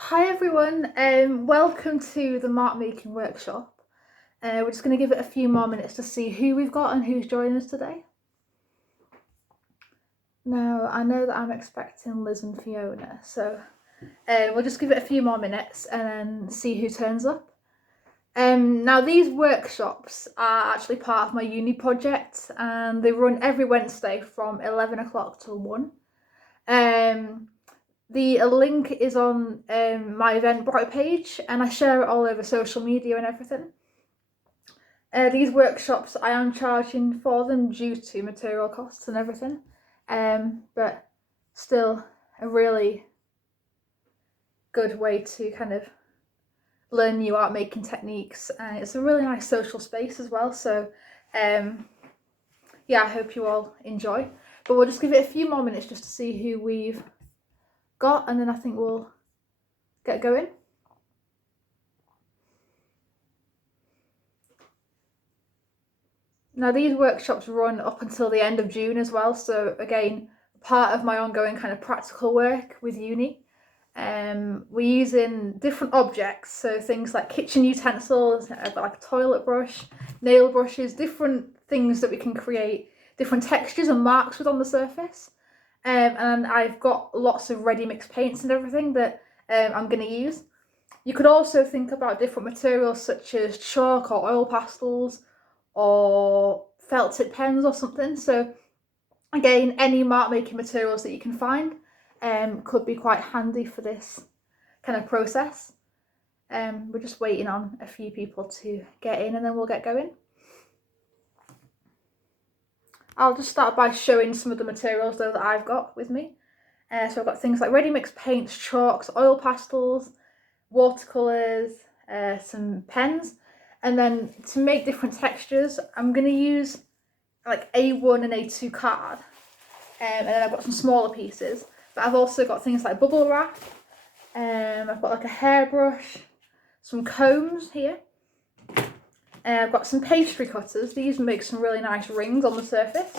Hi everyone, welcome to the mark making workshop. We're just going to give it a few more minutes to see who we've got and who's joining us today. Now, I know that I'm expecting Liz and Fiona, so we'll just give it a few more minutes and then see who turns up. Now, these workshops are actually part of my uni project and they run every Wednesday from 11 o'clock till 1. The link is on my Eventbrite page and I share it all over social media and everything. These workshops, I am charging for them due to material costs and everything, but still a really good way to kind of learn new art making techniques. It's a really nice social space as well, so yeah, I hope you all enjoy. But we'll just give it a few more minutes just to see who we've got, and then I think we'll get going. Now, these workshops run up until the end of June as well, so again, part of my ongoing kind of practical work with uni. We're using different objects, so things like kitchen utensils, I've got like a toilet brush, nail brushes, different things that we can create different textures and marks with on the surface. And I've got lots of ready mixed paints and everything that I'm going to use. You could also think about different materials such as chalk or oil pastels or felt tip pens or something. So again, any mark making materials that you can find could be quite handy for this kind of process. We're just waiting on a few people to get in and then we'll get going. I'll just start by showing some of the materials though that I've got with me. So I've got things like ready mixed paints, chalks, oil pastels, watercolours, some pens, and then to make different textures I'm going to use like A1 and A2 card, and then I've got some smaller pieces, but I've also got things like bubble wrap, I've got like a hairbrush, some combs here, I've got some pastry cutters. These make some really nice rings on the surface.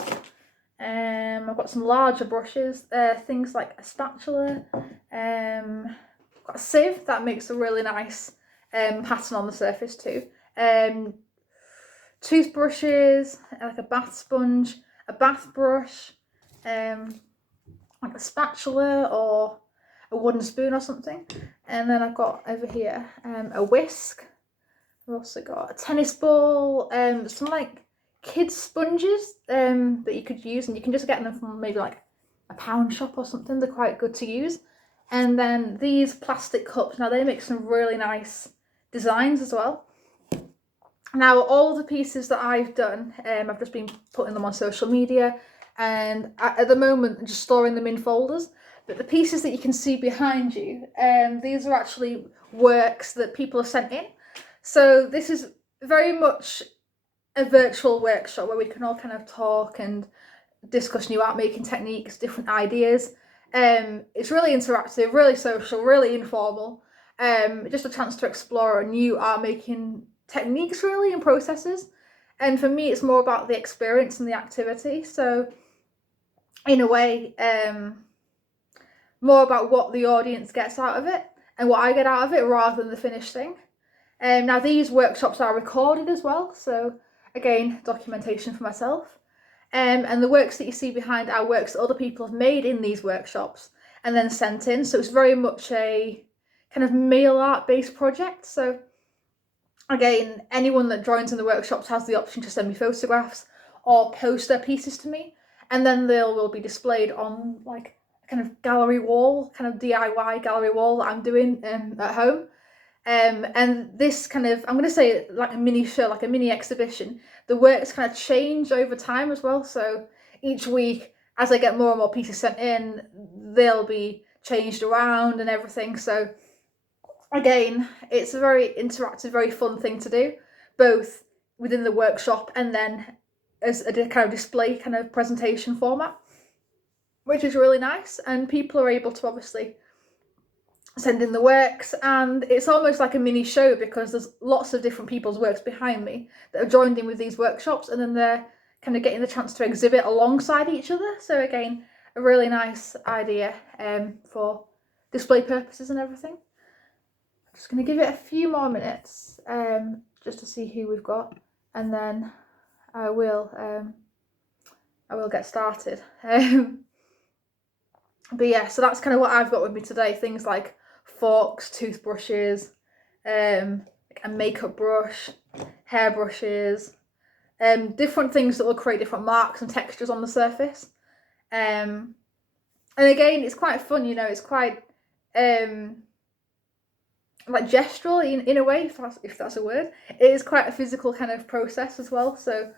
I've got some larger brushes, things like a spatula, I've got a sieve that makes a really nice pattern on the surface too, toothbrushes, like a bath sponge, a bath brush, like a spatula or a wooden spoon or something, and then I've got over here a whisk. I've also got a tennis ball, some like kids sponges that you could use, and you can just get them from maybe like a pound shop or something. They're quite good to use. And then these plastic cups, now they make some really nice designs as well. Now, all the pieces that I've done, I've just been putting them on social media, and at the moment I'm just storing them in folders. But the pieces that you can see behind you, these are actually works that people have sent in. So this is very much a virtual workshop where we can all kind of talk and discuss new art making techniques, different ideas. It's really interactive, really social, really informal. Just a chance to explore new art making techniques really and processes. And for me, it's more about the experience and the activity. So in a way, more about what the audience gets out of it and what I get out of it rather than the finished thing. Now these workshops are recorded as well, so again, documentation for myself. And the works that you see behind are works that other people have made in these workshops and then sent in. So it's very much a kind of mail art based project. So again, anyone that joins in the workshops has the option to send me photographs or post their pieces to me, and then they will be displayed on like a kind of gallery wall, kind of DIY gallery wall that I'm doing at home. And this kind of, I'm going to say like a mini show, like a mini exhibition. The works kind of change over time as well. So each week, as I get more and more pieces sent in, they'll be changed around and everything. So again, it's a very interactive, very fun thing to do, both within the workshop and then as a kind of display kind of presentation format, which is really nice. And people are able to obviously send in the works, and it's almost like a mini show because there's lots of different people's works behind me that have joined in with these workshops, and then they're kind of getting the chance to exhibit alongside each other. So again, a really nice idea for display purposes and everything. Just going to give it a few more minutes just to see who we've got, and then I will get started. But yeah, so that's kind of what I've got with me today. Things like forks, toothbrushes, a makeup brush, hairbrushes, different things that will create different marks and textures on the surface. And again, it's quite fun, you know, it's quite like gestural in a way, if that's a word. It is quite a physical kind of process as well, so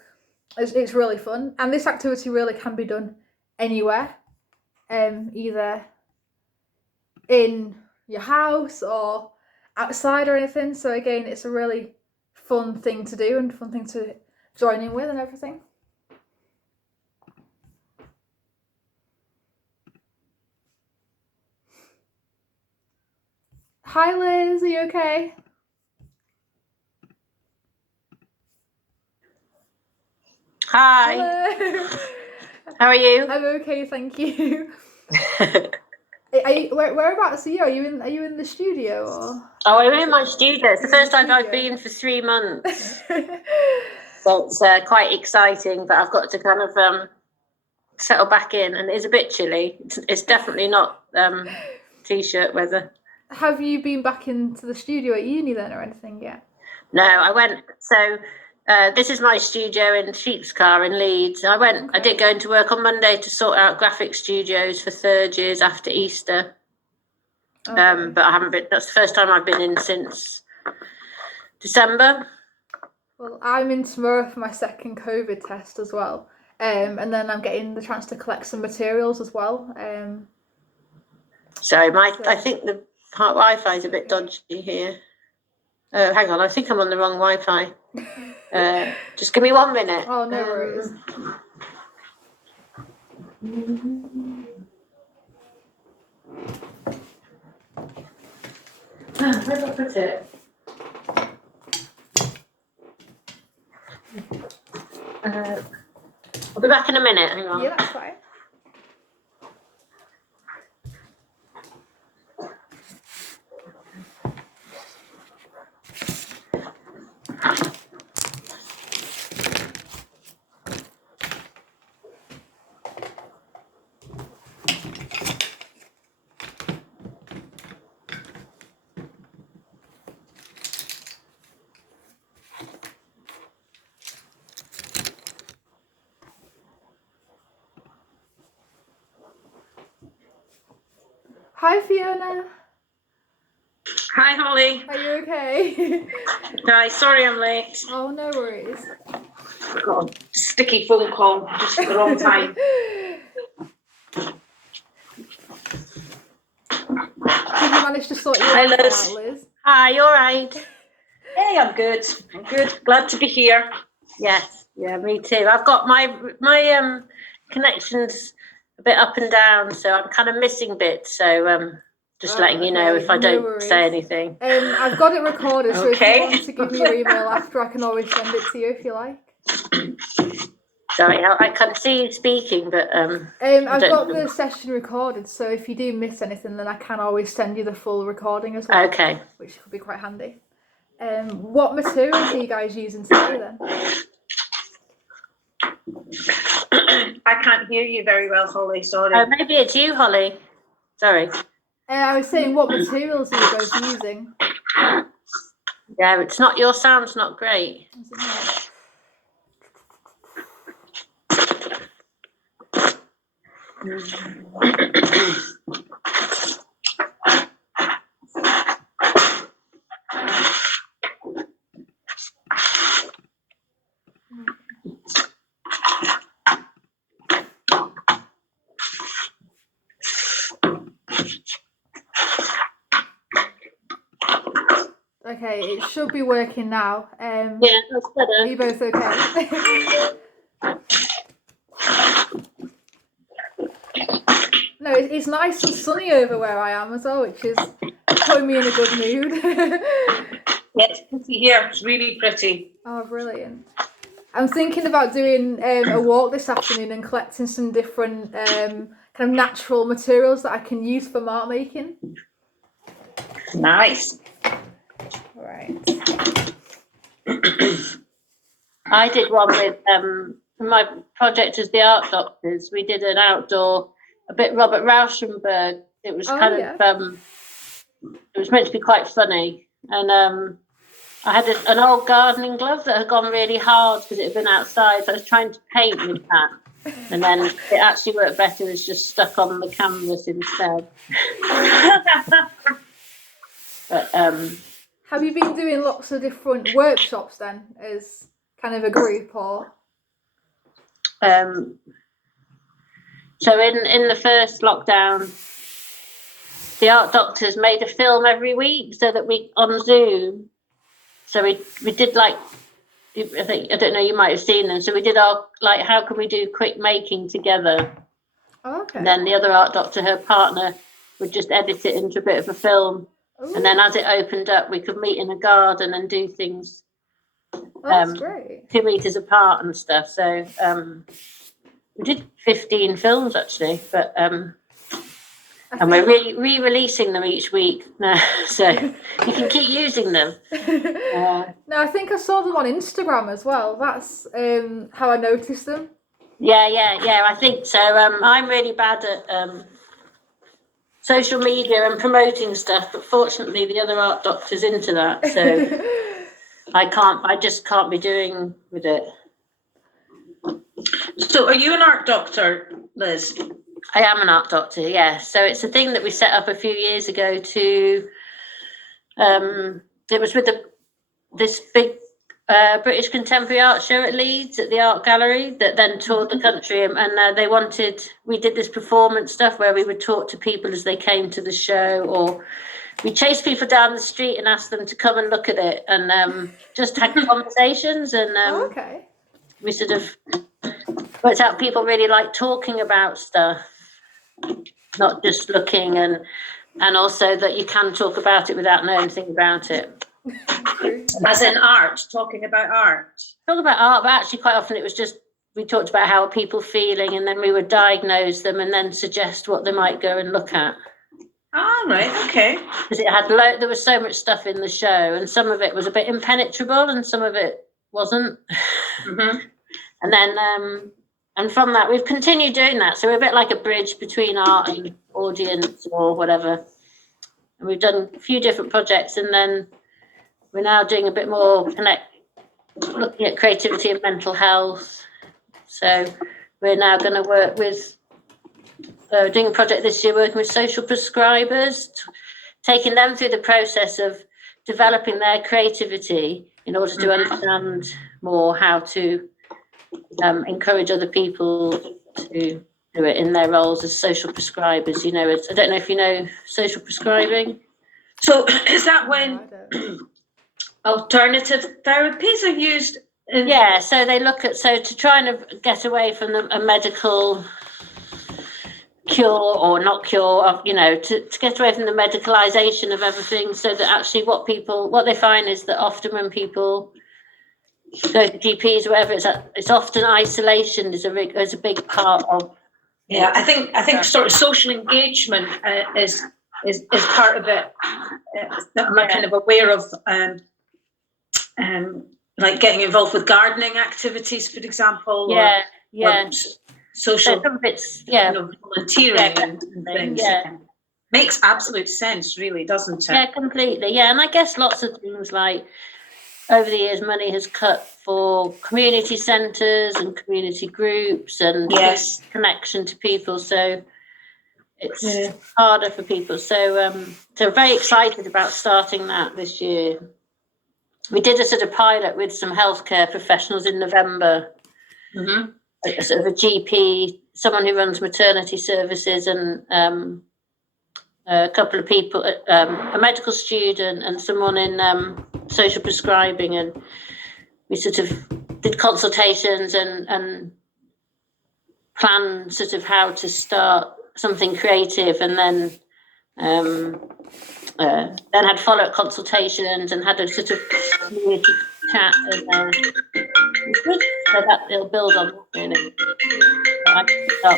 it's really fun. And this activity really can be done anywhere, either in your house or outside or anything. So again, it's a really fun thing to do and fun thing to join in with and everything. Hi Liz, are you okay? Hi. Hello. How are you? I'm okay, thank you. Whereabouts are you? Are you in the studio or? Oh, I'm in my studio. It's the first time I've been for 3 months. So it's quite exciting, but I've got to kind of settle back in, and it's a bit chilly. It's definitely not t-shirt weather. Have you been back into the studio at uni then or anything yet? No, I went. So this is my studio in Sheepscar in Leeds. I did go into work on Monday to sort out graphic studios for third years after Easter. Okay. But I haven't been. That's the first time I've been in since December. Well, I'm in tomorrow for my second COVID test as well, and then I'm getting the chance to collect some materials as well. I think the Wi-Fi is a bit dodgy here. Oh, hang on, I think I'm on the wrong Wi-Fi. Just give me 1 minute. Oh, no worries. Where did I put it? I'll be back in a minute. Hang on. Yeah, that's fine. Hi Fiona. Hi Holly. Are you okay? Hi, sorry I'm late. Oh, no worries. Got a sticky phone call just at the wrong time. Did you manage to sort your Wi-Fi out, Liz? Hi, you all right? Hey, I'm good. I'm good. Glad to be here. Yes, yeah, me too. I've got my connections a bit up and down, so I'm kind of missing bits. So just letting you know if I don't say anything. I've got it recorded, so if you want to give me your email after, I can always send it to you if you like. Sorry, I can see you speaking, but I've got the session recorded, so if you do miss anything, then I can always send you the full recording as well. Okay. Which could be quite handy. What materials are you guys using today then? I can't hear you very well, Holly. Sorry. Oh, maybe it's you, Holly. Sorry. I was saying, what materials are you both using? Yeah, it's not. Your sound's not great. Is it not? Okay, it should be working now. Yeah, that's better. Are you both okay? No, it's nice and sunny over where I am as well, which is putting me in a good mood. Yeah, it's pretty here. It's really pretty. Oh, brilliant. I'm thinking about doing a walk this afternoon and collecting some different kind of natural materials that I can use for mark making. Nice. I did one with my project as the Art Doctors. We did an outdoor, a bit Robert Rauschenberg. It was it was meant to be quite funny, and I had an old gardening glove that had gone really hard because it had been outside. So I was trying to paint with that, and then it actually worked better as just stuck on the canvas instead. But have you been doing lots of different workshops then, as kind of a group, or? So in the first lockdown, the Art Doctors made a film every week so that we on Zoom. So we did like, I don't know, you might have seen them. So we did our like, how can we do quick making together? Oh, okay. And then the other Art Doctor, her partner, would just edit it into a bit of a film. Ooh. And then as it opened up, we could meet in a garden and do things. That's great. 2 meters apart and stuff. So we did 15 films actually, but and we're re-releasing them each week now, so you can keep using them. No, I think I saw them on Instagram as well. That's how I noticed them. Yeah. I think so. I'm really bad at social media and promoting stuff, but fortunately, the other Art Doctor's into that, so I just can't be doing with it. So, are you an Art Doctor, Liz? I am an Art Doctor, yeah. So it's a thing that we set up a few years ago to, it was with this big British Contemporary Art show at Leeds at the Art Gallery that then toured the country, and we did this performance stuff where we would talk to people as they came to the show, or we chased people down the street and asked them to come and look at it, and just had conversations, and we sort of worked out people really like talking about stuff, not just looking, and also that you can talk about it without knowing anything about it. As in art, talking about art. Talk about art, but actually quite often it was just, we talked about how are people feeling, and then we would diagnose them and then suggest what they might go and look at. Oh, right, okay. Because it had there was so much stuff in the show, and some of it was a bit impenetrable and some of it wasn't. Mm-hmm. And then and from that we've continued doing that, so we're a bit like a bridge between art and audience or whatever, and we've done a few different projects, and then we're now doing a bit more looking at creativity and mental health. So we're now going to work with doing a project this year working with social prescribers, taking them through the process of developing their creativity in order to understand more how to encourage other people to do it in their roles as social prescribers. You know, I don't know if you know social prescribing. So is that when alternative therapies are used? Yeah, so they look at, to try and get away from a medical cure or not cure, you know, to get away from the medicalization of everything, so that actually what they find is that often when people go to GPs or whatever, it's often isolation is a big part of. Yeah, I think sort of social engagement is part of it. I'm kind of aware of like getting involved with gardening activities, for example. Or social, so some of it's volunteering and things. Yeah. Makes absolute sense, really, doesn't it? Yeah, completely. Yeah, and I guess lots of things, like over the years, money has cut for community centres and community groups and connection to people. So it's harder for people. So very excited about starting that this year. We did a sort of pilot with some healthcare professionals in November. Mm-hmm. A sort of a GP, someone who runs maternity services, and a couple of people, a medical student and someone in social prescribing, and we sort of did consultations and planned sort of how to start something creative, and then had follow-up consultations and had a sort of community chat, and it's good. So that it'll build on really.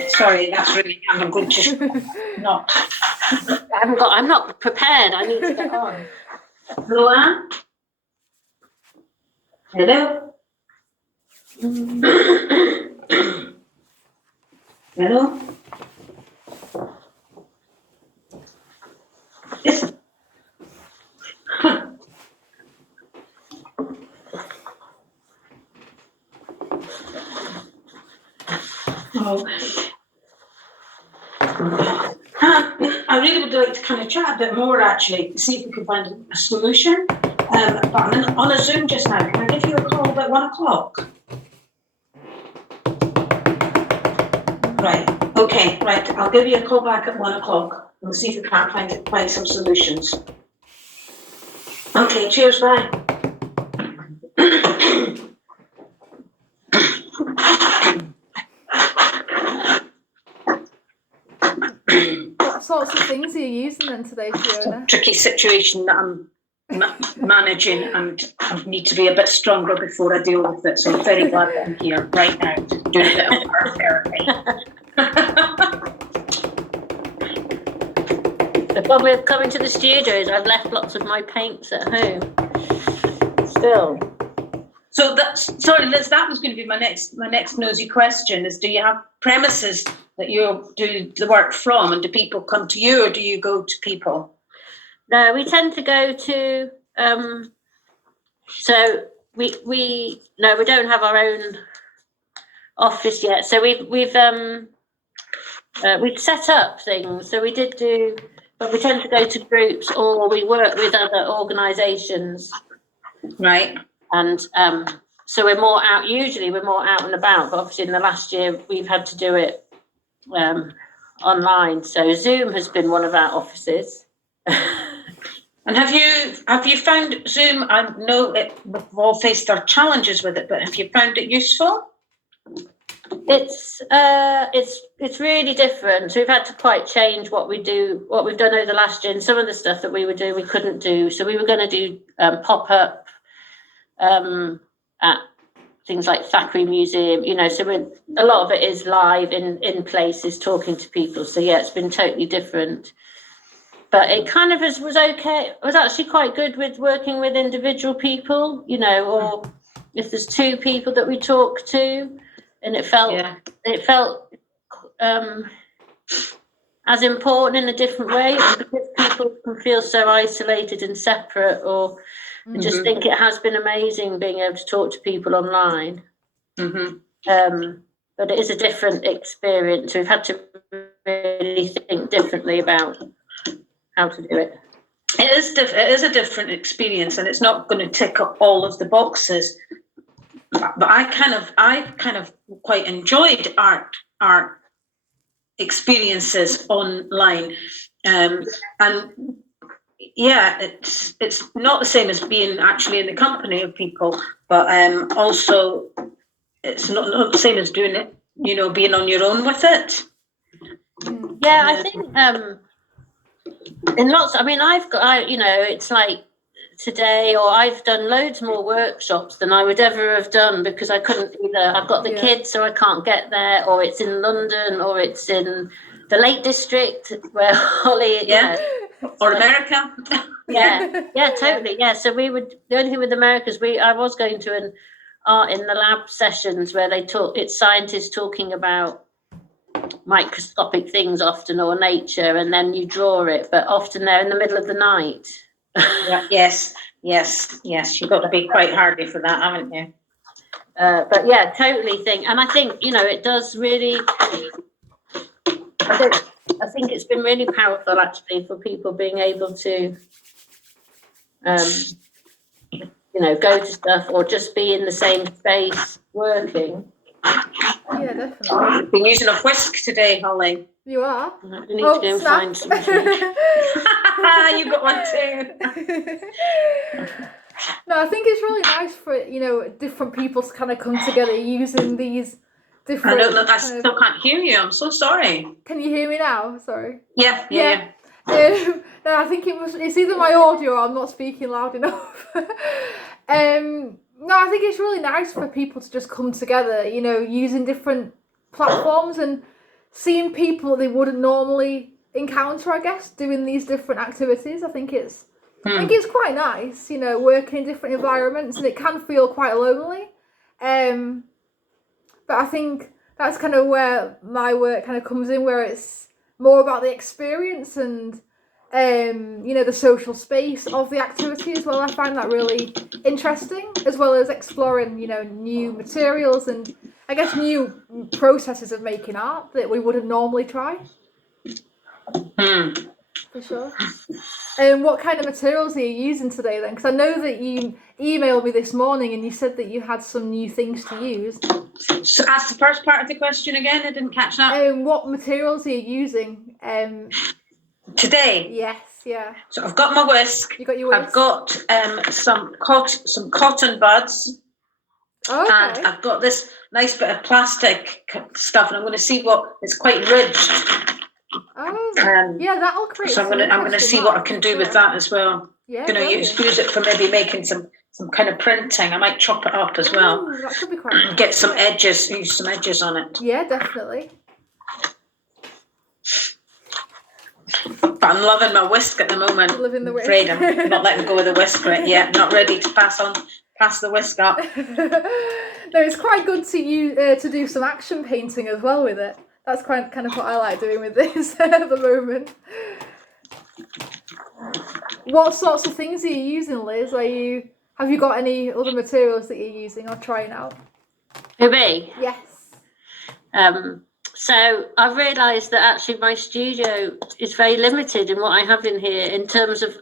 Sorry, that's really I'm going to not. I'm not prepared. I need to get on. Luann? Hello? Hello? Yes. Oh. I really would like to kind of chat a bit more, actually, see if we can find a solution. But I'm on a Zoom just now. Can I give you a call about 1 o'clock? Right. Okay. Right. I'll give you a call back at 1 o'clock. We'll see if we can't find some solutions. Okay. Cheers. Bye. What sorts of things are you using then today, Fiona? Tricky situation that I'm managing, and I need to be a bit stronger before I deal with it. So I'm very glad that I'm here right now doing a bit of art therapy. The problem with coming to the studio is I've left lots of my paints at home. Still. So sorry, Liz, that was going to be my next nosy question: is do you have premises that you do the work from, and do people come to you, or do you go to people? No, we tend to go to. So we don't have our own office yet. So we've set up things. So we did do, but we tend to go to groups, or we work with other organisations. Right. And so we're more out. Usually we're more out and about. But obviously in the last year we've had to do it online. So Zoom has been one of our offices. And have you found Zoom? I know we've all faced our challenges with it, but have you found it useful? It's really different. So we've had to quite change what we've done over the last year. And some of the stuff that we were doing we couldn't do. So we were going to do pop-up at things like Thackeray Museum, so a lot of it is live in places talking to people. So yeah, it's been totally different. But it kind of was okay. It was actually quite good with working with individual people, or if there's two people that we talk to, and it felt as important in a different way, because people can feel so isolated and separate, or I just think it has been amazing being able to talk to people online. But it is a different experience. We've had to really think differently about how to do it. It is a different experience, and it's not going to tick up all of the boxes. But I kind of quite enjoyed art experiences online, and yeah, it's not the same as being actually in the company of people, but also it's not the same as doing it, being on your own with it. Yeah, I think in lots. I mean, it's like today, or I've done loads more workshops than I would ever have done, because I couldn't either. I've got the kids, so I can't get there, or it's in London, or it's in the Lake District where Holly, or America. yeah, totally. Yeah, so the only thing with America is I was going to an art in the lab sessions where it's scientists talking about microscopic things often, or nature, and then you draw it, but often they're in the middle of the night. Yes. You've got to be quite hardy for that, haven't you? But yeah, totally think, and I think it does really. I think it's been really powerful actually for people being able to, go to stuff or just be in the same space working. Yeah, definitely. You've been using a whisk today, Holly. You are? I need to go and find something. You got one too. No, I think it's really nice for, different people to kind of come together using these different... I still can't hear you. I'm so sorry. Can you hear me now? Sorry. Yeah. No, I think it's either my audio or I'm not speaking loud enough. No, I think it's really nice for people to just come together, using different platforms and seeing people they wouldn't normally encounter, I guess, doing these different activities. I think it's I think it's quite nice, you know, working in different environments, and it can feel quite lonely. But I think that's kind of where my work kind of comes in, where it's more about the experience and, you know, the social space of the activity as well. I find that really interesting, as well as exploring, you know, new materials and I guess new processes of making art that we wouldn't normally try. For sure. And what kind of materials are you using today then? Because I know that you emailed me this morning and you said that you had some new things to use. So ask the first part of the question again. I didn't catch that. What materials are you using? Today? Yes, yeah. So I've got my whisk. You got your whisk? I've got some cotton buds. Oh, okay. And I've got this nice bit of plastic stuff, and I'm going to see what it's quite ridged. Oh, yeah, that'll create. So I'm going to see what I can do with that as well. Yeah, you know, use it for maybe making some kind of printing. I might chop it up as well. That could be quite nice. Get some edges, use some edges on it. Yeah, definitely. But I'm loving my whisk at the moment. Living the whisk. I'm afraid I'm not letting go of the whisk right yet. Not ready to pass the whisk up. No, it's quite good to use to do some action painting as well with it. That's kind of what I like doing with this at the moment. What sorts of things are you using, Liz? Have you got any other materials that you're using or trying out? For me? Yes. So I've realised that actually my studio is very limited in what I have in here in terms of,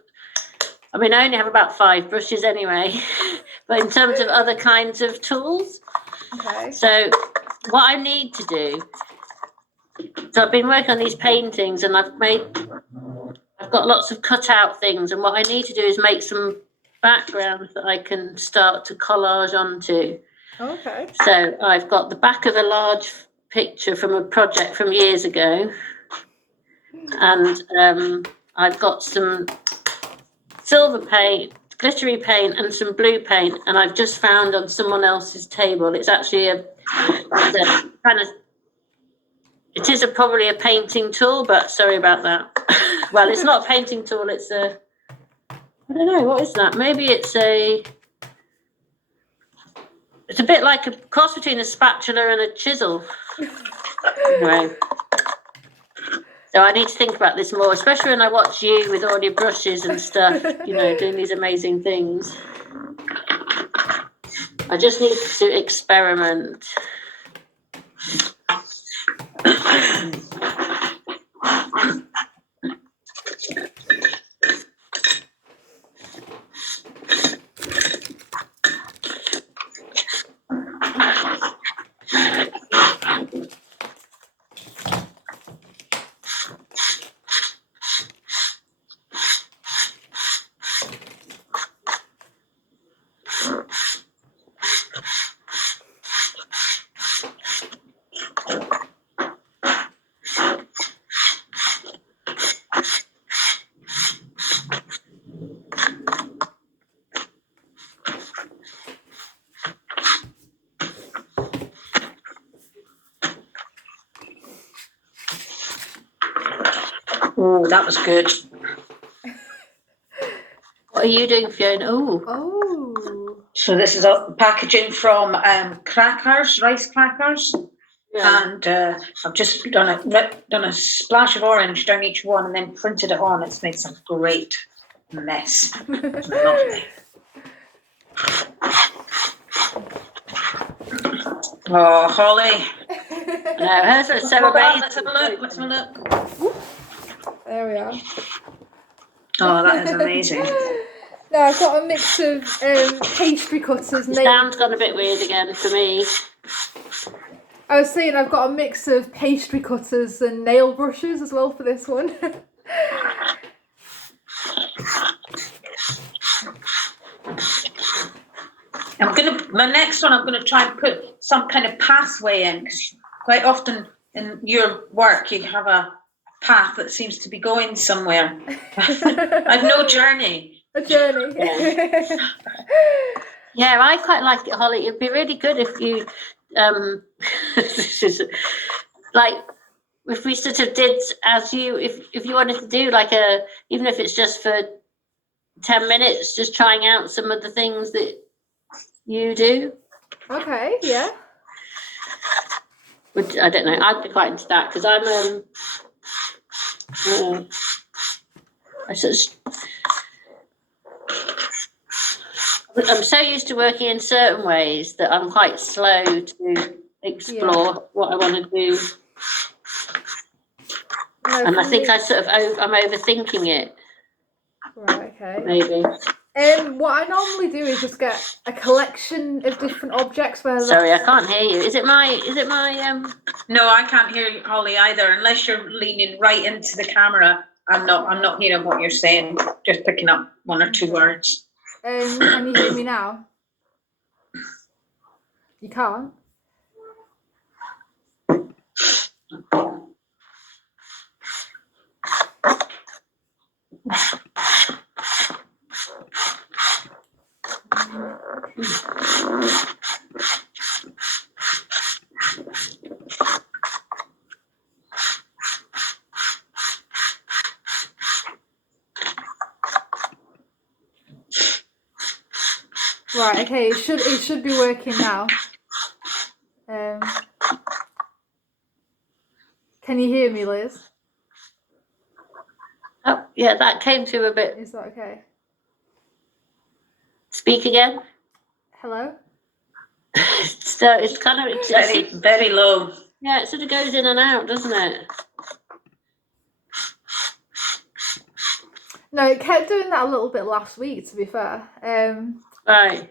I mean, I only have about 5 brushes anyway, but in terms of other kinds of tools. Okay. So what I need to do, so I've been working on these paintings and I've got lots of cut out things, and what I need to do is make some backgrounds that I can start to collage onto. Okay. So I've got the back of a large picture from a project from years ago, and I've got some silver paint, glittery paint, and some blue paint, and I've just found on someone else's table. It's actually it is probably a painting tool, but sorry about that. Well, it's not a painting tool, it's I don't know, what is that? Maybe it's a bit like a cross between a spatula and a chisel. Anyway. So I need to think about this more, especially when I watch you with all your brushes and stuff, you know, doing these amazing things. I just need to experiment. Oh, that was good. What are you doing, Fiona? Oh. So this is a packaging from crackers, rice crackers. Yeah. And I've just done a splash of orange down each one and then printed it on. It's made some great mess. It's lovely. Oh, Holly. No, hers are so amazing. Let's have a look. There we are. Oh, that is amazing. Now I've got a mix of pastry cutters. The sound's gone a bit weird again for me. I was saying I've got a mix of pastry cutters and nail brushes as well for this one. My next one, I'm going to try and put some kind of pathway in, because quite often in your work you have a path that seems to be going somewhere. I've no journey. A journey. Yeah, I quite like it, Holly. It'd be really good if you, this is like, if we sort of did as you, if you wanted to do like even if it's just for 10 minutes just trying out some of the things that you do. Okay, yeah. Which I don't know. I'd be quite into that because I'm I'm so used to working in certain ways that I'm quite slow to explore what I want to do. No, And I for think me- I'm overthinking it. Right, okay. Maybe. What I normally do is just get a collection of different objects. Where Sorry, I can't hear you. Is it my No, I can't hear you, Holly, either, unless you're leaning right into the camera. I'm not hearing what you're saying. Just picking up one or two words. Can you hear me now? You can't? Right, okay, it should be working now. Can you hear me, Liz? Oh, yeah, that came through a bit. Is that okay? Speak again. Hello? So it's kind of Very, very low. Yeah, it sort of goes in and out, doesn't it? No, it kept doing that a little bit last week, to be fair. Right.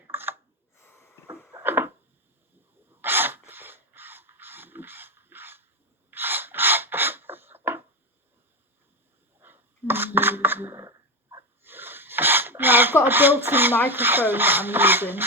Now I've got a built-in microphone that I'm using.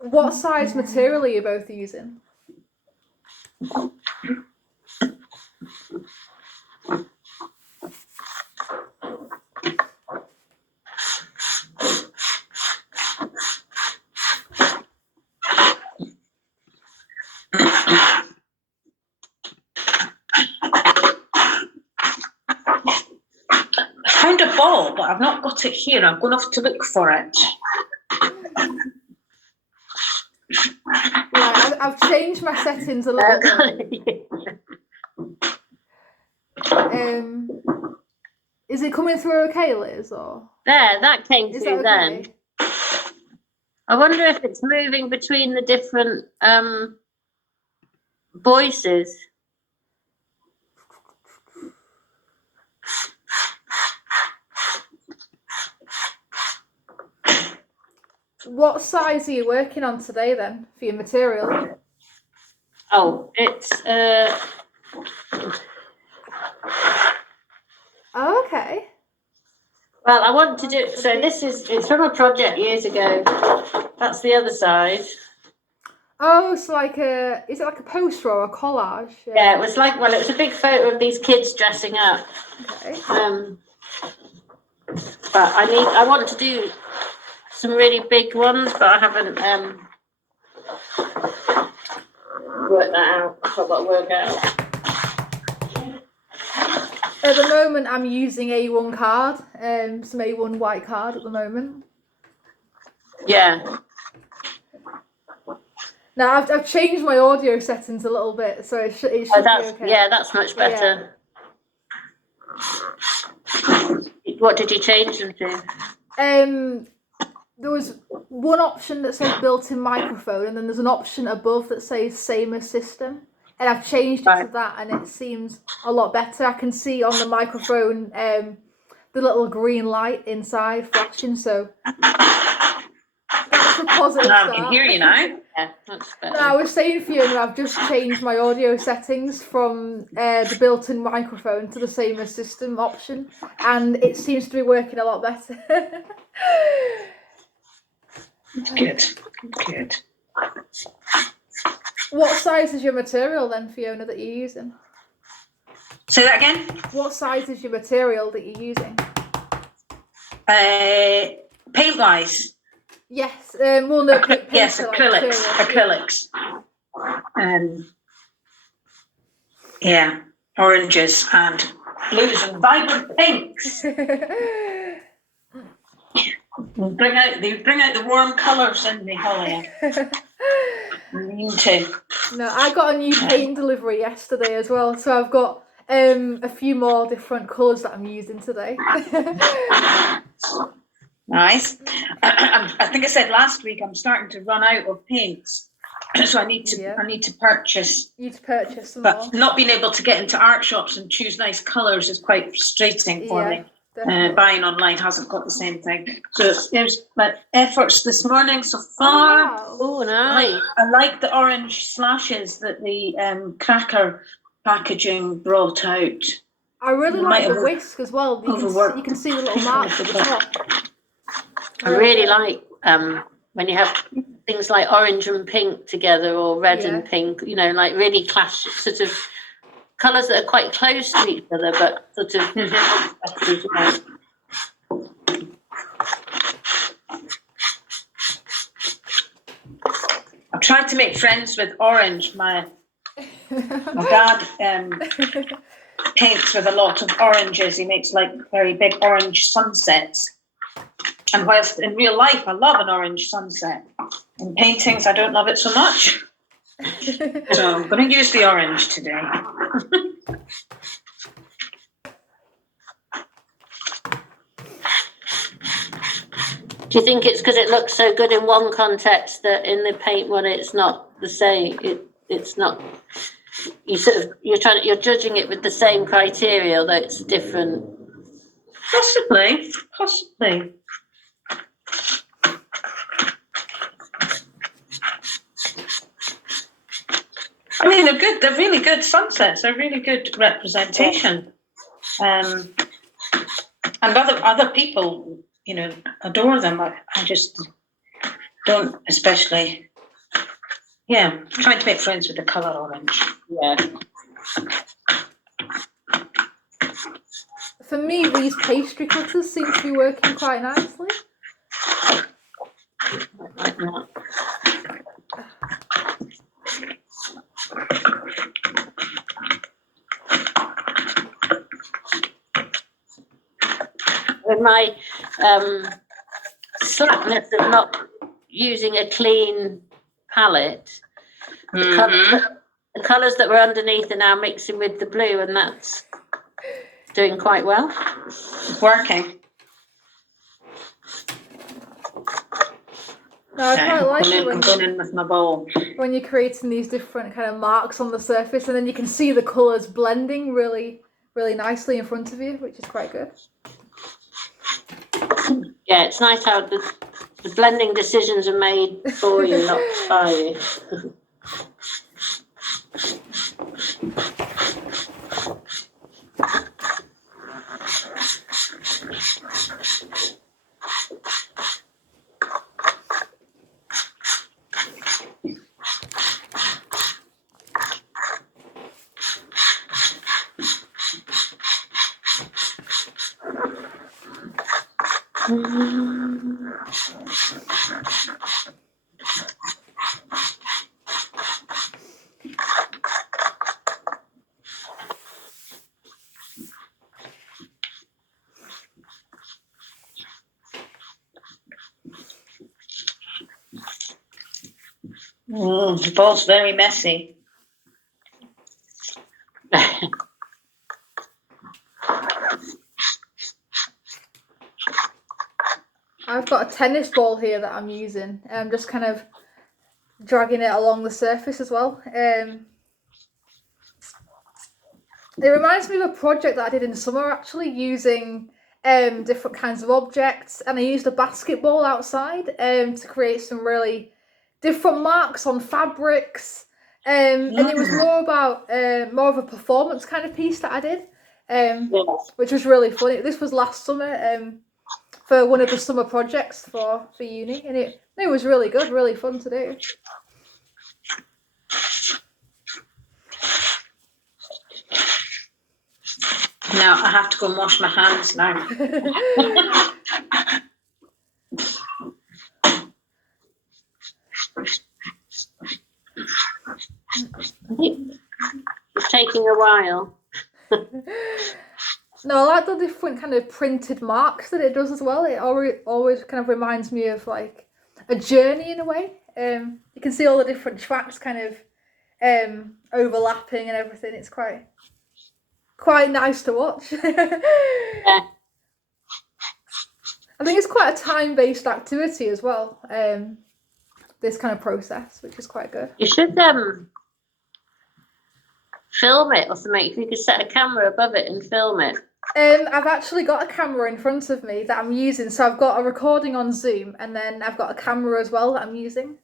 What size material are you both using? I found a ball, but I've not got it here. I'm going to have to look for it. Right, I've changed my settings a little bit. Is it coming through okay, Liz? Or There, that came is through that okay? then. I wonder if it's moving between the different voices. What size are you working on today then for your material? Oh, it's Oh, okay. well, I want to do so. It's from a project years ago. That's the other side. Oh, it's like is it like a poster or a collage? Yeah, it was a big photo of these kids dressing up. Okay. But I want to do some really big ones, but I haven't worked that out. I've got to work out. At the moment, I'm using A1 card, some A1 white card at the moment. Yeah. Now I've changed my audio settings a little bit, so it should be okay. Yeah, that's much better. Yeah. What did you change them to? There was one option that says built-in microphone, and then there's an option above that says same as system. And I've changed it to that, and it seems a lot better. I can see on the microphone the little green light inside flashing, so that's positive Now I start. can hear you now. Yeah, that's better. No, I was saying, Fiona, I've just changed my audio settings from the built-in microphone to the same as system option, and it seems to be working a lot better. Good. Good. What size is your material then, Fiona, that you're using? Say that again. What size is your material that you're using? Paint-wise. Yes, well, no, paint. Yes, like acrylics. Yeah, oranges and blues and vibrant pinks. Bring out the warm colours in the Holly. Me too. No, I got a new paint delivery yesterday as well, so I've got a few more different colours that I'm using today. Nice. I think I said last week I'm starting to run out of paints, so I need to purchase. You need to purchase some But more. not being able to get into art shops and choose nice colours is quite frustrating for me. Buying online hasn't got the same thing. So there's my efforts this morning so far. Wow. Oh, nice. I like the orange slashes that the cracker packaging brought out. I really like the whisk as well. You can see the little marks at the top. I really like when you have things like orange and pink together, or red and pink, you know, like really clash, sort of colours that are quite close to each other, but sort of as well. I've tried to make friends with orange. My dad paints with a lot of oranges. He makes like very big orange sunsets. And whilst in real life I love an orange sunset, in paintings I don't love it so much. So I'm going to use the orange today. Do you think it's because it looks so good in one context that in the paint one it's not the same? It's not. You're judging it with the same criteria, although it's different. Possibly. I mean, they're good. They're really good sunsets. They're really good representation. And other people, you know, adore them. I just don't especially. Yeah, trying to make friends with the colour orange. Yeah. For me, these pastry cutters seem to be working quite nicely. Like that. With my slackness of not using a clean palette, the colours that were underneath are now mixing with the blue, and that's doing quite well. It's working. No, I quite like it I'm going in with my bowl. when you're creating these different kind of marks on the surface, and then you can see the colours blending really, really nicely in front of you, which is quite good. Yeah, it's nice how the blending decisions are made for you, not by you. The bowl's very messy. I've got a tennis ball here that I'm using. I'm just kind of dragging it along the surface as well. It reminds me of a project that I did in summer, actually, using different kinds of objects, and I used a basketball outside to create some really different marks on fabrics. And it was more of a performance kind of piece that I did, which was really funny. This was last summer for one of the summer projects for uni, and it was really good, really fun to do. Now I have to go and wash my hands now. It's taking a while. No, I like the different kind of printed marks that it does as well. It always kind of reminds me of like a journey in a way. You can see all the different tracks kind of overlapping and everything. It's quite nice to watch. Yeah. I think it's quite a time-based activity as well. This kind of process, which is quite good. You should film it or something. If you could set a camera above it and film it. I've actually got a camera in front of me that I'm using. So I've got a recording on Zoom, and then I've got a camera as well that I'm using.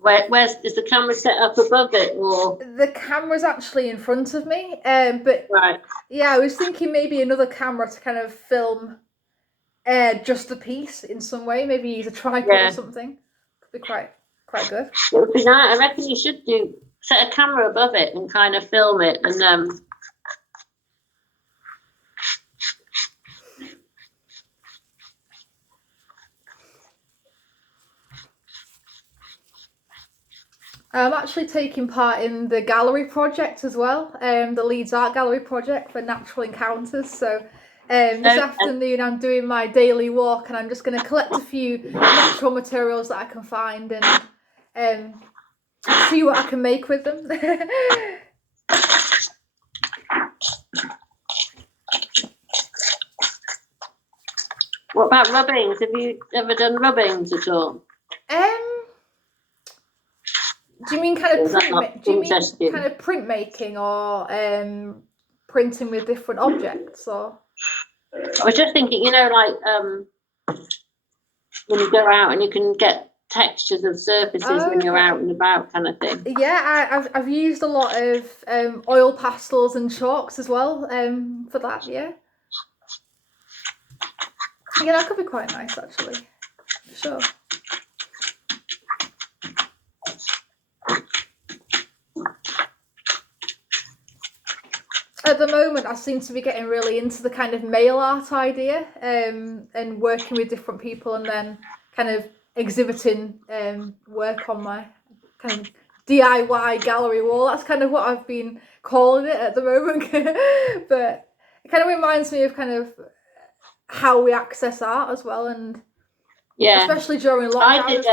Where's is the camera set up above it, or the camera's actually in front of me? But right? Yeah, I was thinking maybe another camera to kind of film just the piece in some way. Maybe use a tripod or something. Could be quite good. It would be nice. I reckon you should set a camera above it and kind of film it, and I'm actually taking part in the gallery project as well, the Leeds Art Gallery project for Natural Encounters. So this afternoon I'm doing my daily walk, and I'm just going to collect a few natural materials that I can find and see what I can make with them. What about rubbings? Have you ever done rubbings at all? Do you mean kind of printmaking or printing with different objects, or? I was just thinking, like when you go out and you can get textures of surfaces when you're out and about, kind of thing. Yeah, I've used a lot of oil pastels and chalks as well for that. Yeah, that could be quite nice actually. Sure. At the moment, I seem to be getting really into the kind of mail art idea and working with different people, and then kind of exhibiting work on my kind of DIY gallery wall. That's kind of what I've been calling it at the moment. But it kind of reminds me of kind of how we access art as well, and especially during lockdown as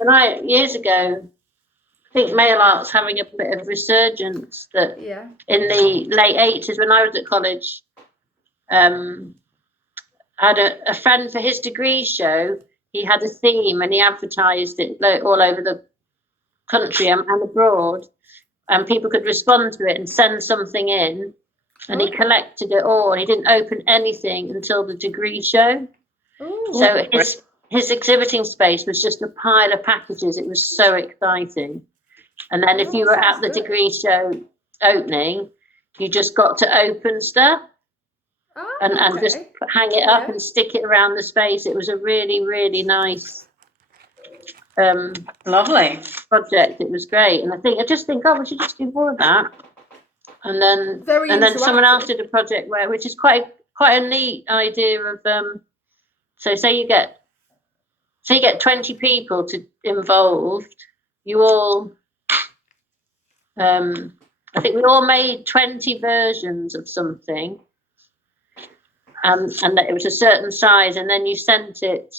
well. Years ago, I think mail art's having a bit of resurgence. That in the late 80s, when I was at college, I had a friend for his degree show. He had a theme and he advertised it all over the country and abroad, and people could respond to it and send something in, and he collected it all, and he didn't open anything until the degree show. Ooh. So his exhibiting space was just a pile of packages. It was so exciting. And then if you were at the degree show opening, you just got to open stuff and just hang it up and stick it around the space. It was a really, really nice lovely project. It was great. And I just think, we should just do more of that. And then someone else did a project which is quite a neat idea of so say you get 20 people involved, you all I think we all made 20 versions of something, and that it was a certain size, and then you sent it.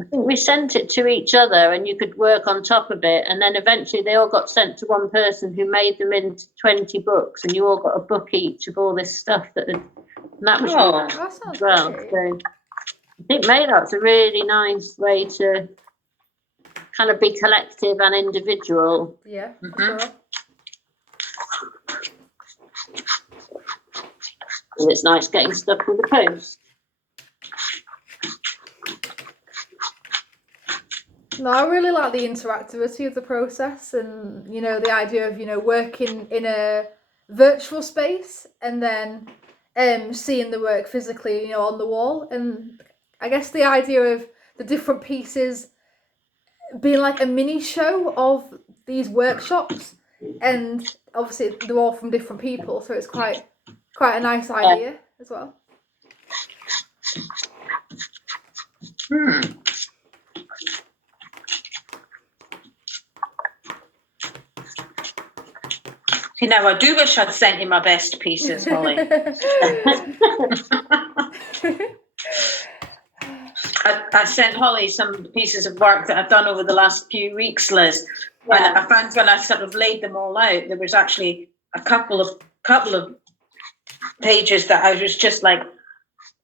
I think we sent it to each other, and you could work on top of it, and then eventually they all got sent to one person who made them into 20 books, and you all got a book each of all this stuff and that was fun as well. Great. So I think mail art's a really nice way to kind of be collective and individual. Yeah. Mm-hmm. Sure. And it's nice getting stuff with the post. No, I really like the interactivity of the process, and the idea of working in a virtual space and then seeing the work physically on the wall. And I guess the idea of the different pieces being like a mini show of these workshops, and obviously they're all from different people, so it's quite a nice idea as well. I do wish I'd sent you my best pieces, Holly. I sent Holly some pieces of work that I've done over the last few weeks, Liz. Yeah. And I found when I sort of laid them all out, there was actually a couple of pages that I was just like,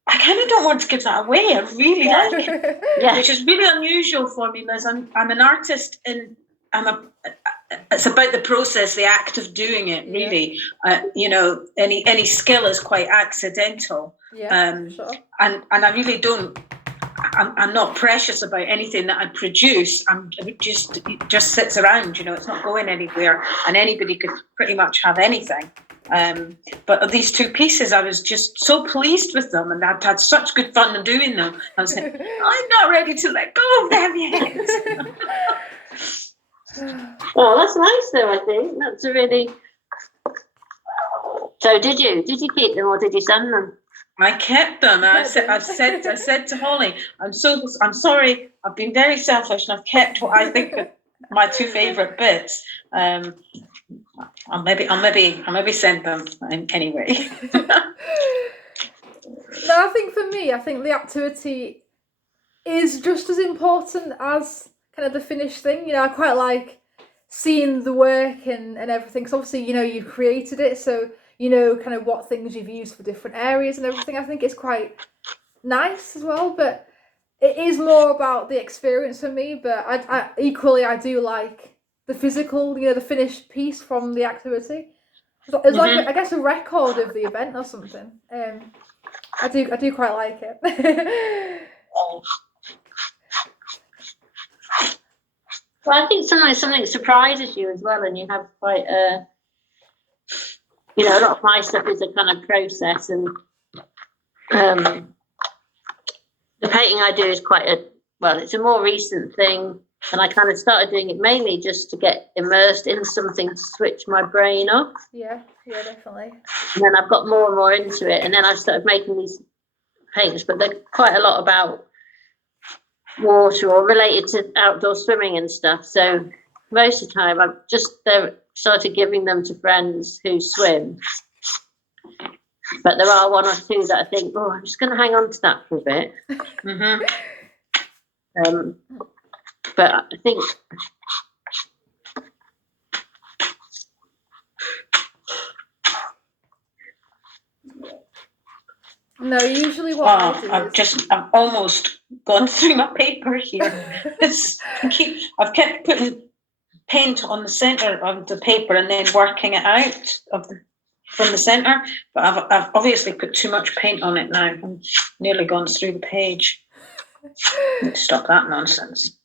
I kind of don't want to give that away. I really like it, which is really unusual for me, Liz. I'm an artist, and it's about the process, the act of doing it. Really, any skill is quite accidental. Yeah, sure. And I really don't. I'm not precious about anything that I produce. It just sits around. It's not going anywhere, and anybody could pretty much have anything. But these two pieces, I was just so pleased with them, and I'd had such good fun doing them. I was like, I'm not ready to let go of them yet. Well, that's nice, though. I think that's a really. So, did you keep them or did you send them? I kept them. I said to Holly, I'm sorry. I've been very selfish, and I've kept what I think are my two favourite bits. I'll maybe send them anyway. No, I think for me, the activity is just as important as kind of the finished thing. I quite like seeing the work and everything. Because obviously, you've created it, so kind of what things you've used for different areas and everything. I think it's quite nice as well, but it is more about the experience for me. But I equally do like the physical, the finished piece from the activity. It's like I guess a record of the event or something. I do quite like it. Well, I think sometimes something surprises you as well, and you have quite a lot of my stuff is a kind of process, and the painting I do is it's a more recent thing, and I kind of started doing it mainly just to get immersed in something to switch my brain off. Yeah, definitely. And then I've got more and more into it, and then I started making these paintings, but they're quite a lot about water or related to outdoor swimming and stuff. So most of the time I've just started giving them to friends who swim. But there are one or two that I think, I'm just going to hang on to that for a bit. But I think no, usually what I do I've almost gone through my paper here. I've kept putting paint on the centre of the paper and then working it out from the centre. But I've obviously put too much paint on it now. I'm nearly gone through the page. Stop that nonsense.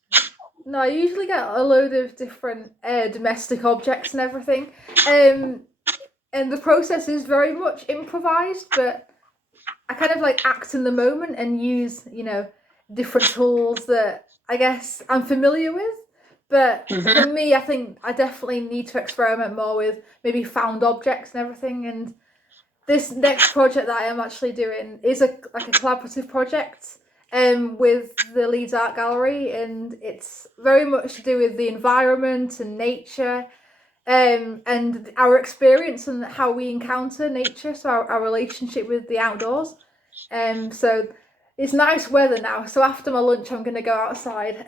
No, I usually get a load of different domestic objects and everything. And the process is very much improvised, but I kind of like act in the moment and use, different tools that I guess I'm familiar with. But for me, I think I definitely need to experiment more with maybe found objects and everything. And this next project that I am actually doing is a collaborative project with the Leeds Art Gallery, and it's very much to do with the environment and nature, and our experience and how we encounter nature, so our relationship with the outdoors. So it's nice weather now, so after my lunch I'm going to go outside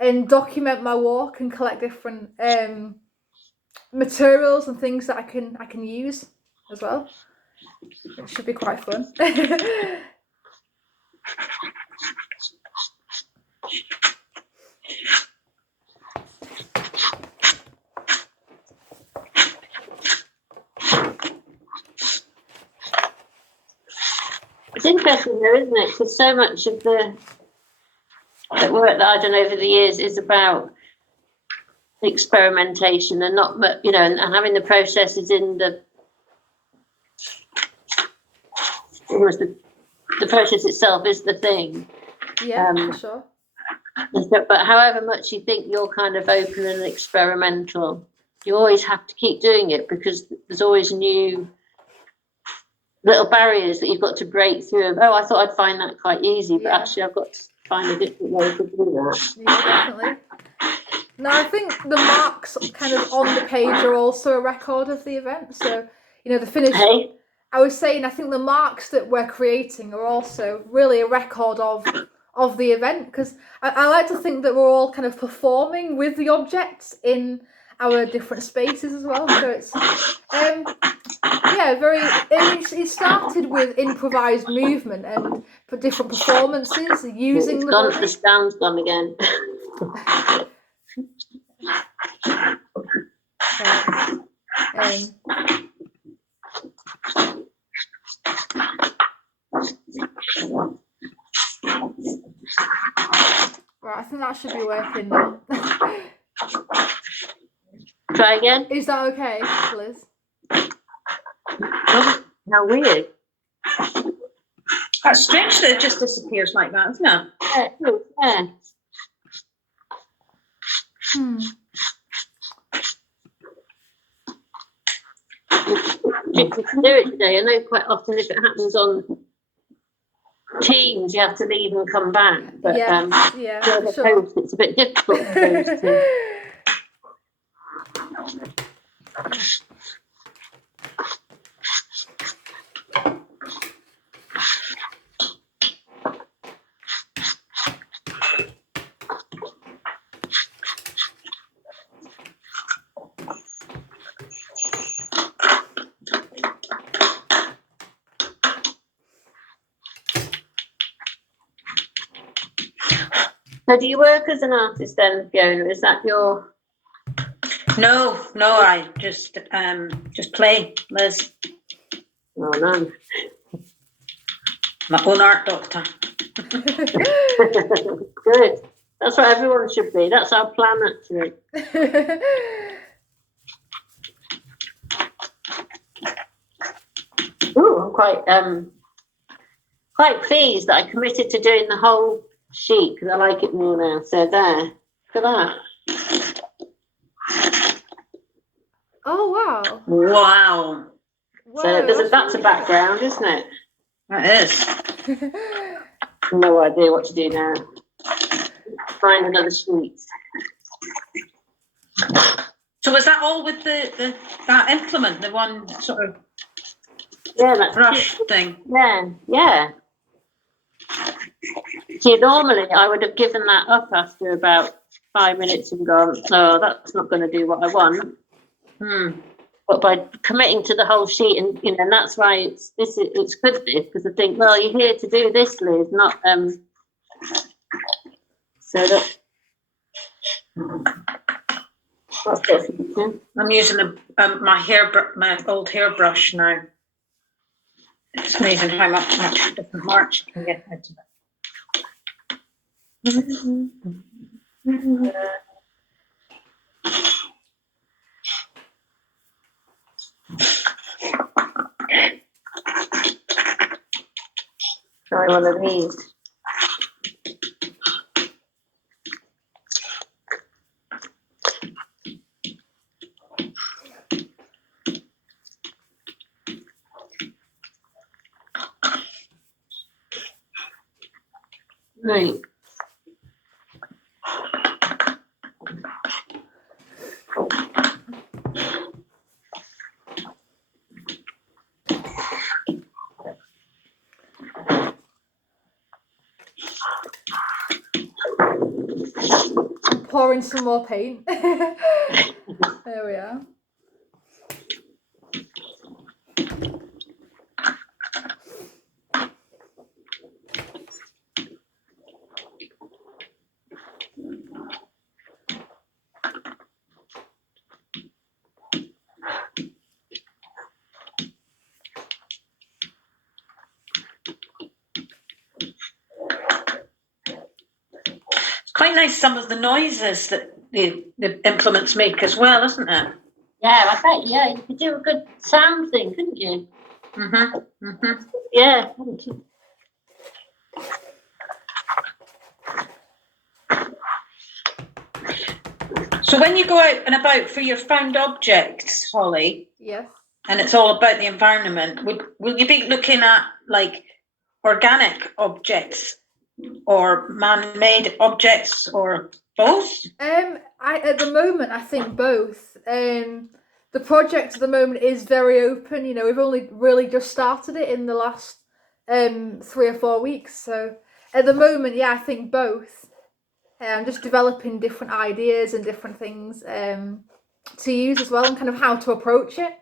and document my walk and collect different materials and things that I can use as well. It should be quite fun. It's interesting though, isn't it? Because so much of the work that I've done over the years is about experimentation and not, and having the processes in almost the process itself is the thing. Yeah, for sure. But however much you think you're kind of open and experimental, you always have to keep doing it because there's always new little barriers that you've got to break through. Oh, I thought I'd find that quite easy, but actually I've got to find a different way to do that. Yeah, definitely. Now, I think the marks kind of on the page are also a record of the event. So, the finish. Hey? I was saying, I think the marks that we're creating are also really a record of the event, because I like to think that we're all kind of performing with the objects in our different spaces as well. So it's it started with improvised movement and for different performances using the body. The stand's gone again. Right, I think that should be working now. Try again. Is that okay, Liz? How weird. That's strange that it just disappears like that, isn't it? Yeah. You can do it today. I know quite often if it happens on Teams, you have to leave and come back. But for sure. Post, it's a bit difficult to post to. So do you work as an artist then, Fiona? Is that your... No, I just play, Liz. Oh, no. My own art doctor. Good. That's what everyone should be. That's our plan, actually. Ooh, I'm quite pleased that I committed to doing the whole sheet because I like it more now. So there, look at that. Oh wow! Wow. So that's a background, isn't it? That is. No idea what to do now. Find another sheet. So was that all with that implement, the one sort of that's brush thing? Yeah. See, normally I would have given that up after about 5 minutes and gone, oh, that's not going to do what I want. But by committing to the whole sheet, and and that's why it's good because I think, well, you're here to do this, Liz, not so that. I'm using my old hairbrush now. It's amazing how much different marks you can get out of it. Try one of these. Right. I'm pouring some more paint. There we are. quite nice, some of the noises that the implements make as well, isn't it? Yeah, I bet. Yeah, you could do a good sound thing, couldn't you? Yeah. So when you go out and about for your found objects, Holly, Yes. and it's all about the environment, will you be looking at like organic objects or man-made objects or both? At the moment, I think both. The project at the moment is very open. You know, we've only really just started it in the last 3 or 4 weeks. So at the moment, yeah, I think both. I'm just developing different ideas and different things to use as well, and kind of how to approach it.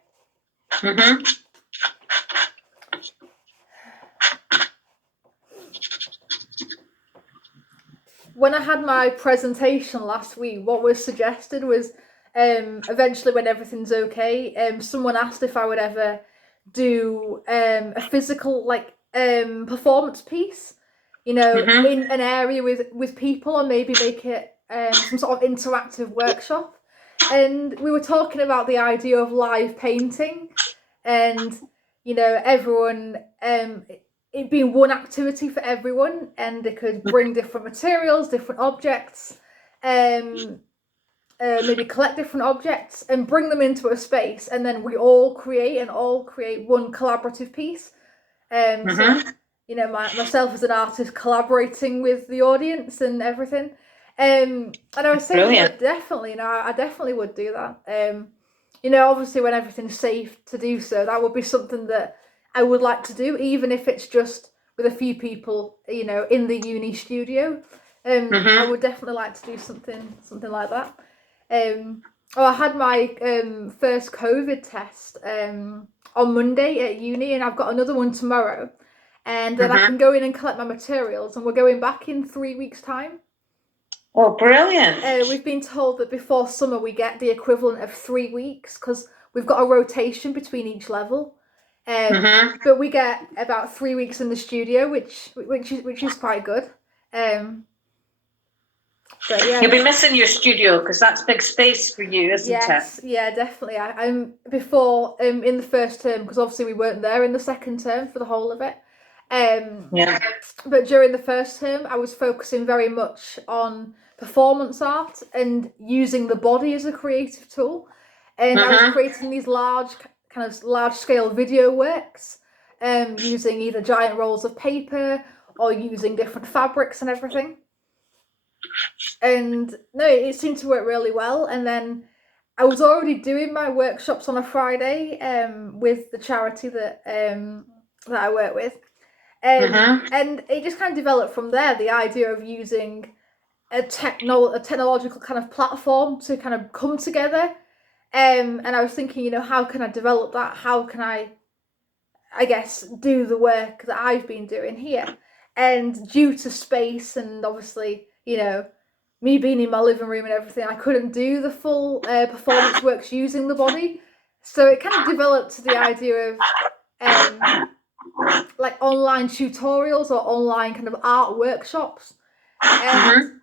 When I had my presentation last week, what was suggested was eventually, when everything's okay, someone asked if I would ever do a physical performance piece, you know, in an area with people, or maybe make it some sort of interactive workshop. And we were talking about the idea of live painting, and you know, everyone it being one activity for everyone, and they could bring different materials, different objects, maybe collect different objects and bring them into a space, and then we all create one collaborative piece. So, you know, myself as an artist collaborating with the audience and everything. And I was saying, you know, definitely, you know, I definitely would do that. You know, obviously when everything's safe to do so, that would be something that I would like to do, even if it's just with a few people, you know, in the uni studio. I would definitely like to do something like that. I had my first COVID test on Monday at uni, and I've got another one tomorrow. And then I can go in and collect my materials, and we're going back in 3 weeks' time. Oh, brilliant. We've been told that before summer we get the equivalent of 3 weeks, because we've got a rotation between each level. But we get about 3 weeks in the studio, which is quite good. But yeah, you'll be missing your studio, because that's big space for you, isn't it? Yes, yeah, definitely. I'm before in the first term, because obviously we weren't there in the second term for the whole of it. But during the first term, I was focusing very much on performance art and using the body as a creative tool. And I was creating these large scale video works, using either giant rolls of paper or using different fabrics and everything. And no, it seemed to work really well. And then I was already doing my workshops on a Friday with the charity that I work with. And it just kind of developed from there, the idea of using a technological kind of platform to kind of come together. And I was thinking, you know, how can I develop that? How can I guess, do the work that I've been doing here? And due to space and obviously, you know, me being in my living room and everything, I couldn't do the full performance works using the body. So it kind of developed to the idea of like online tutorials or online kind of art workshops. And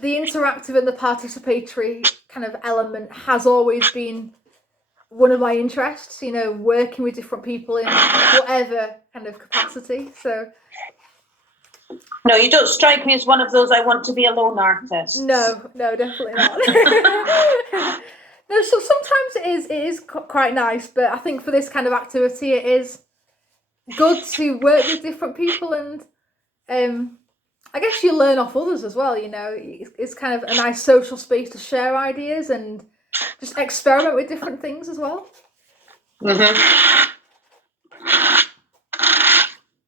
the interactive and the participatory kind of element has always been one of my interests, you know, working with different people in whatever kind of capacity. So no, you don't strike me as one of those I want to be alone artists. No, definitely not. No, so sometimes it is quite nice, but I think for this kind of activity it is good to work with different people, and I guess you learn off others as well, you know. It's kind of a nice social space to share ideas and just experiment with different things as well.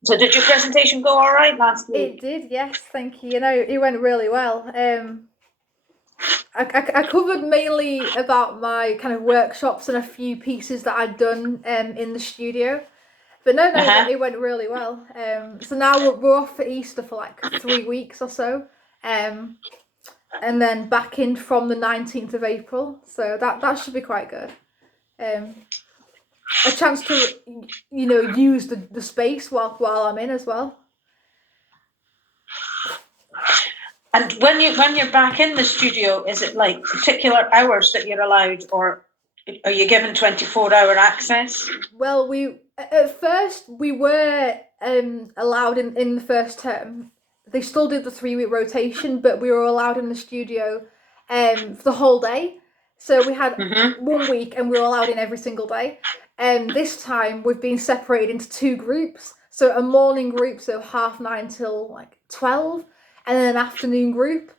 So did your presentation go all right last week? It did, yes, thank you. You know, it went really well. I covered mainly about my kind of workshops and a few pieces that I'd done in the studio. But no, it went really well. So now we're off for Easter for like 3 weeks or so. And then back in from the 19th of April. So that should be quite good. A chance to, you know, use the space while I'm in as well. And when you're back in the studio, is it like particular hours that you're allowed, or are you given 24-hour access? Well, at first we were allowed in the first term. They still did the 3-week rotation, but we were allowed in the studio for the whole day. So we had 1 week and we were allowed in every single day. And this time we've been separated into 2 groups. So a morning group, so 9:30 till like 12, and then an afternoon group.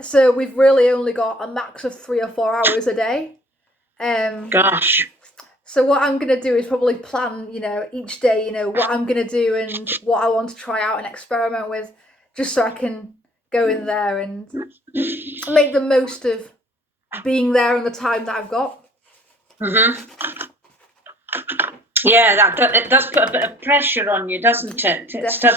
So we've really only got a max of 3 or 4 hours a day. Gosh. So what I'm going to do is probably plan, each day, what I'm going to do and what I want to try out and experiment with, just so I can go in there and make the most of being there and the time that I've got. Yeah, it does put a bit of pressure on you, doesn't it? It's